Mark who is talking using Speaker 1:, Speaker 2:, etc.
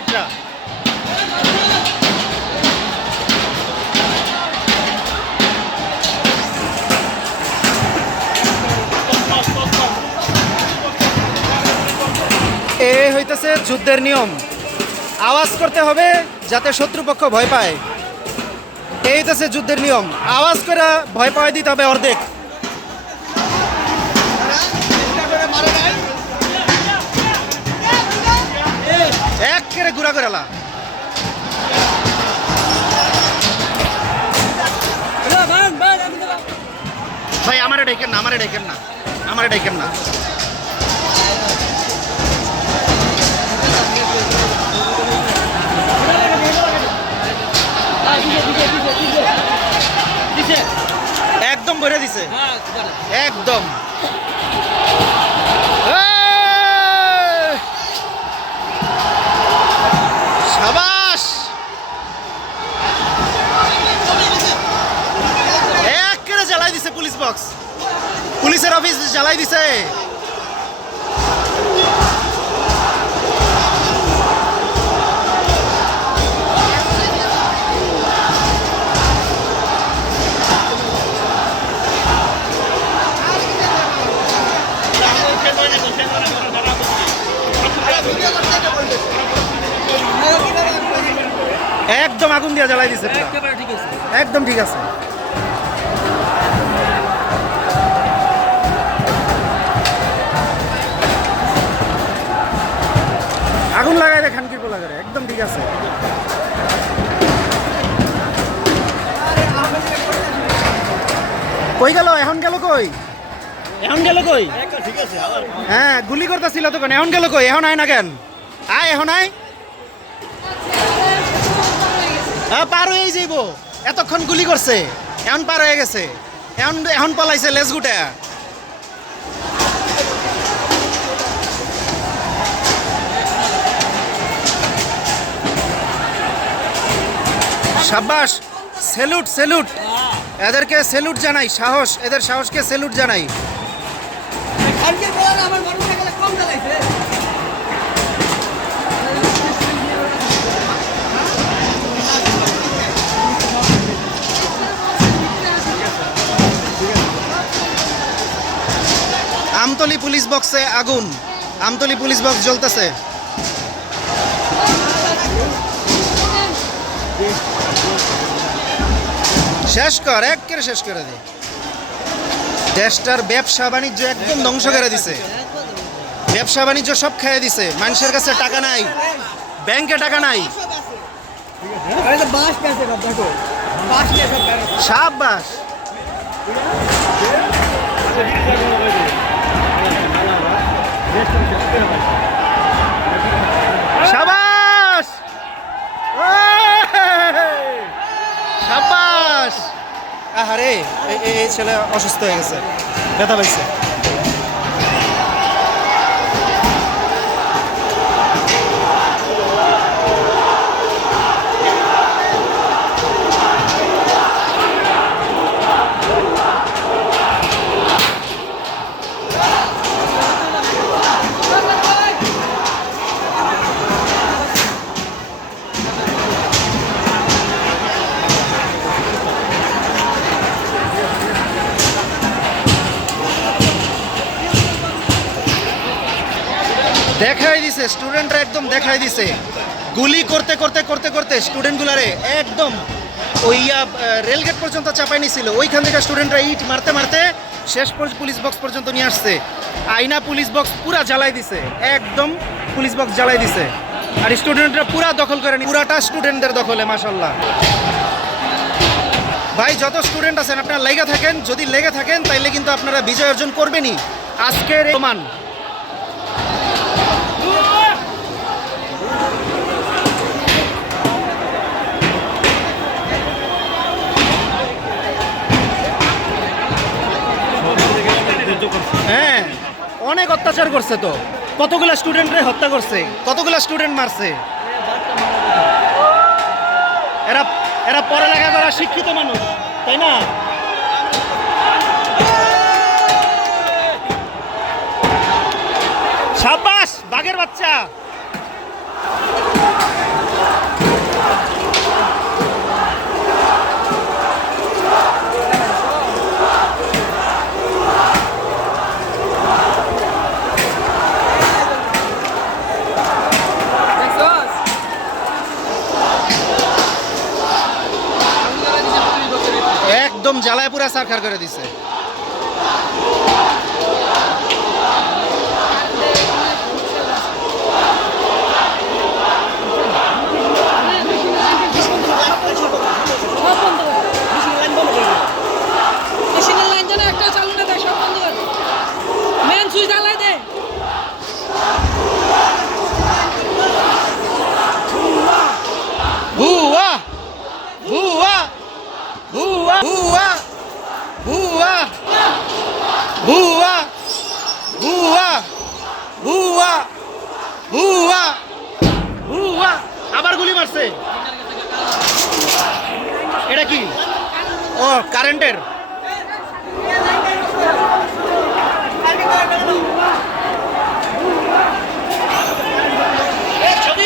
Speaker 1: এক এ হইতেছে যুদ্ধের নিয়ম। আওয়াজ করতে হবে যাতে শত্রুপক্ষ ভয় পায়। এই হইতেছে যুদ্ধের নিয়ম। আওয়াজ করে ভয় পাওয়াই দিতে হবে অর্ধেক। এক কেড়ে ঘুরা করে লা। ভাই, আমারে ডাইকেন না, আমারে ডাইকেন না, আমারে ডাইকেন না। একদম ভরে দিছে। একদম। অফিস দিছে। একদম আগুন দিয়ে জ্বালাই দিছে একদম ঠিক আছে। কই গেল? এখন গেল কই? এখন গেল কই? হ্যাঁ গুলি করতেছিল তখন। এখন গেল কই? এখন আয় না কেন? আয় এখন আয়। হ্যাঁ পার হয়ে যাইব। এতক্ষণ গুলি করছে। এখন পার হয়ে গেছে। এখন এখন পলাইছে লেজ গুটা। সাব্বাস সেলুট সেলুট। এদেরকে সেলুট জানাই সাহস এদের সাহসকে সেলুট জানাই। আমতলি পুলিশ বক্সে আগুন। আমতলি পুলিশ বক্স জ্বলতেছে। শেষ কর, একেবারে শেষ করে দে। দেশটার ব্যবসা বাণিজ্য একদম ধ্বংস করে দিছে। ব্যবসা বাণিজ্য সব খেয়ে দিছে। মানুষের কাছে টাকা নাই, ব্যাংকে টাকা নাই। তো বাস সাবাস এই! সাবাস আহারে এই ছেলে অসুস্থ হয়ে গেছে। ব্যথা পাইছে। দেখাই দিছে স্টুডেন্টরা একদম দেখাই দিছে। গুলি করতে করতে করতে করতে স্টুডেন্টগুলারে একদম ওই ইয়া, রেলগেট পর্যন্ত চাপাই নিছিল। ওইখান থেকে স্টুডেন্টরা ইট মারতে মারতে শেষ পুলিশ বক্স পর্যন্ত নিয়ে আসছে। আইনা পুলিশ বক্স পুরা জ্বালাই দিছে। একদম পুলিশ বক্স জ্বালাই দিছে। আর স্টুডেন্টরা পুরা দখল করে নি পুরাটা স্টুডেন্টদের দখলে মাসাল্লাহ ভাই যত স্টুডেন্ট আছেন আপনারা লেগে থাকেন। যদি লেগে থাকেন তাইলে কিন্তু আপনারা বিজয় অর্জন করবেনই। আজকের প্রমাণ হ্যাঁ অনেক অত্যাচার করছে তো। কতগুলা স্টুডেন্টরে হত্যা করছে? কতগুলা স্টুডেন্ট মারছে? এরা এরা পড়ালেখা করা শিক্ষিত মানুষ, তাই না? জ্বালায় পুরা সারখার করে দিছে। সব ভুয়া ভুয়া আবার গুলি মারছে। এটা কি? ও কারেন্টের।